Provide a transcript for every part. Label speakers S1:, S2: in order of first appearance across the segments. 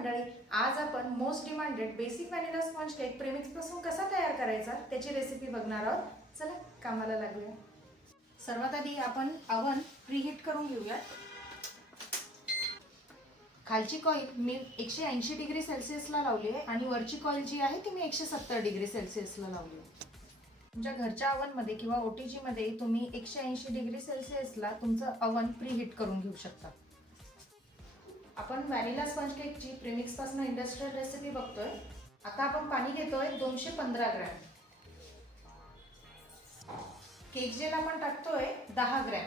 S1: मंडळी आज आपण most demanded basic vanilla sponge cake प्रेमिक्सपासून कसा तयार करायचा त्याची रेसिपी बघणार आहोत. चला कामाला लागूया. सर्वात आधी आपण अवन प्रीहीट करून घेऊयात. खालची कॉईल मी एकशे ऐंशी डिग्री सेल्सिअसला लावली आहे आणि वरची कॉईल जी आहे ती मी एकशे सत्तर डिग्री सेल्सिअसला लावली आहे. तुमच्या घरच्या अवनमध्ये किंवा ओ टी जीमध्ये तुम्ही एकशे ऐंशी डिग्री सेल्सिअसला तुमचं अवन प्रीहीट करून घेऊ शकता. आपण व्हॅनिला स्पंज केकची प्रिमिक्सपासून इंडस्ट्रियल रेसिपी बघतोय आता आपण पाणी घेतोय दोनशे पंधरा ग्रॅम. केक जेल आपण टाकतोय दहा ग्रॅम.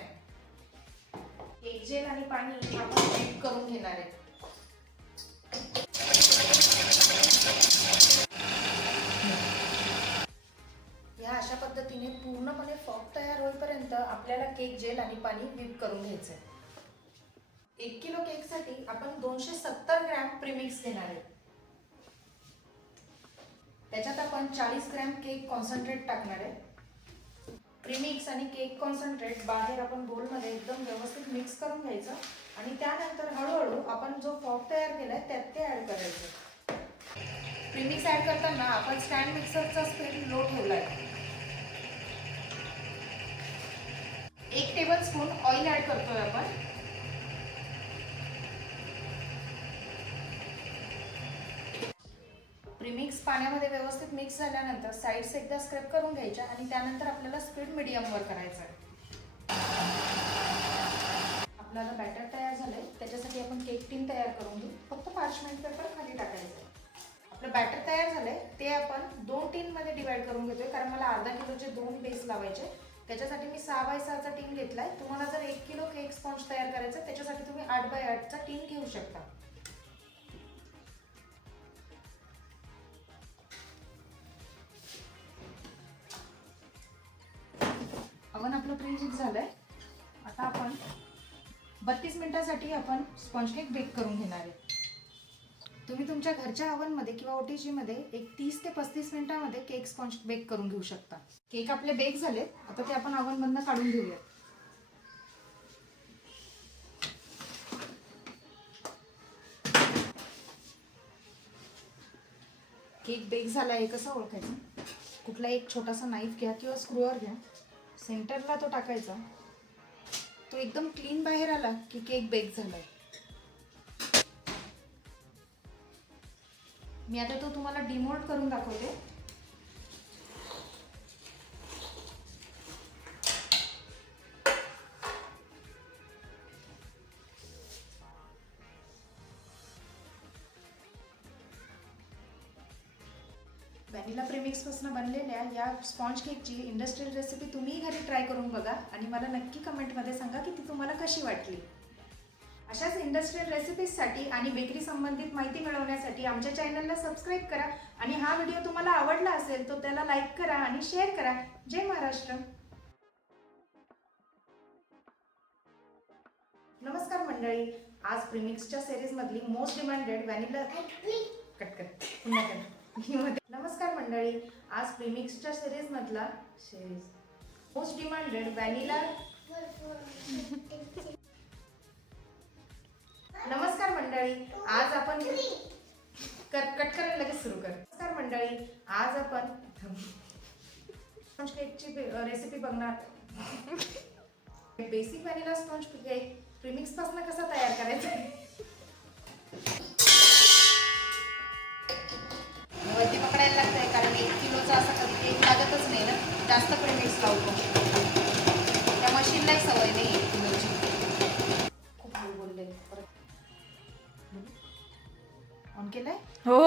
S1: केक जेल आणि पाणी आपण मेल्ट करून घेणार आहे. या अशा पद्धतीने पूर्णपणे फॉग तयार होईपर्यंत आपल्याला केक जेल आणि पाणी व्हीप करून घ्यायचं आहे एक किलो केकसाठी आपण दोनशे सत्तर ग्रॅम प्रीमिक्स घेणार आहे. त्याच्यात आपण चाळीस ग्रॅम केक कॉन्सन्ट्रेट टाकणार आहे. प्रीमिक्स आणि केक कॉन्सन्ट्रेट बाहेर आपण बोलमध्ये एकदम व्यवस्थित मिक्स करून घ्यायचं आणि त्यानंतर हळूहळू आपण जो फॉग तयार केलाय त्यात ते ऍड करायचं. प्रीमिक्स ऍड करताना आपण स्टँड मिक्सरचा स्पीड लो ठेवला आहे एक टेबल स्पून ऑइल ऍड करतोय आपण. प्रीमिक्स पाण्यामध्ये व्यवस्थित मिक्स झाल्यानंतर साईड्स एकदा स्क्रब करून घ्यायच्या आणि त्यानंतर आपल्याला स्पीड मिडियमवर करायचं आहे आपल्याला बॅटर तयार झालंय त्याच्यासाठी आपण केक टीन तयार करून घेऊ. फक्त पार्चमेंट पेपर खाली टाकायचं. आहे आपलं बॅटर तयार झालंय. ते आपण दोन टीनमध्ये डिवाइड करून घेतोय. कारण मला अर्धा किलोचे दोन बेस लावायचे. त्याच्यासाठी मी सहा बाय सहाचा टीन घेतलाय. तुम्हाला जर एक किलो केक स्पॉन्ज तयार करायचा आहे, त्याच्यासाठी तुम्ही आठ बाय आठचा टीन घेऊ शकता. झालंय. आता आपण बत्तीस मिनिटासाठी आपण स्पॉन्ज केक बेक करून घेणार आहे. तुम्ही तुमच्या घरच्या ओव्हनमध्ये किंवा ओ टी जीमध्ये एक तीस ते पस्तीस मिनिटामध्ये केक स्पॉन्ज बेक करून घेऊ शकता. केक आपले बेक झालेत. आता ते आपण ओव्हनमधनं काढून घेऊया. केक बेक झाला आहे. कसं ओळखायचं? कुठला एक छोटासा नाईफ घ्या किंवा स्क्रूवर घ्या. सेंटरला तो टाकायचा. तो एकदम क्लीन बाहेर आला की केक बेक झालाय. मी आता तो तुम्हाला डिमोल्ड करून दाखवते. व्हॅनिला प्रेमिक्सपासून बनलेल्या या स्पॉन्ज केकची इंडस्ट्रियल रेसिपी तुम्ही घरी ट्राय करून बघा आणि मला नक्की कमेंटमध्ये सांगा की ती तुम्हाला कशी वाटली. अशाच इंडस्ट्रियल रेसिपीजसाठी आणि बेकरी संबंधित माहिती मिळवण्यासाठी आमच्या चॅनलला सबस्क्राईब करा आणि हा व्हिडिओ तुम्हाला आवडला असेल तर त्याला लाईक करा आणि शेअर करा. जय महाराष्ट्र. नमस्कार मंडळी. आज प्रीमिक्सच्या सिरीजमधली most demanded vanilla cut cut पुन्हा मध्ये- मंडळी आज प्रिमिक्सच्या सिरीज मधला सिरीज मोस्ट डिमांडेड व्हॅनिला नमस्कार मंडळी आज आपण कट करायला लगेच सुरू कर. नमस्कार मंडळी आज आपण स्पॉन्ज केकची रेसिपी बघणार बेसिक व्हॅनिला स्पॉन्ज केक प्रीमिक्सपासून कसा तयार करायचा? एक किलोचा लागतच नाही ना. जास्त प्रीमिक्स लावतो त्या मशीनलाही सवय नाही खूप बोलले. परत ऑन केलंय?
S2: हो.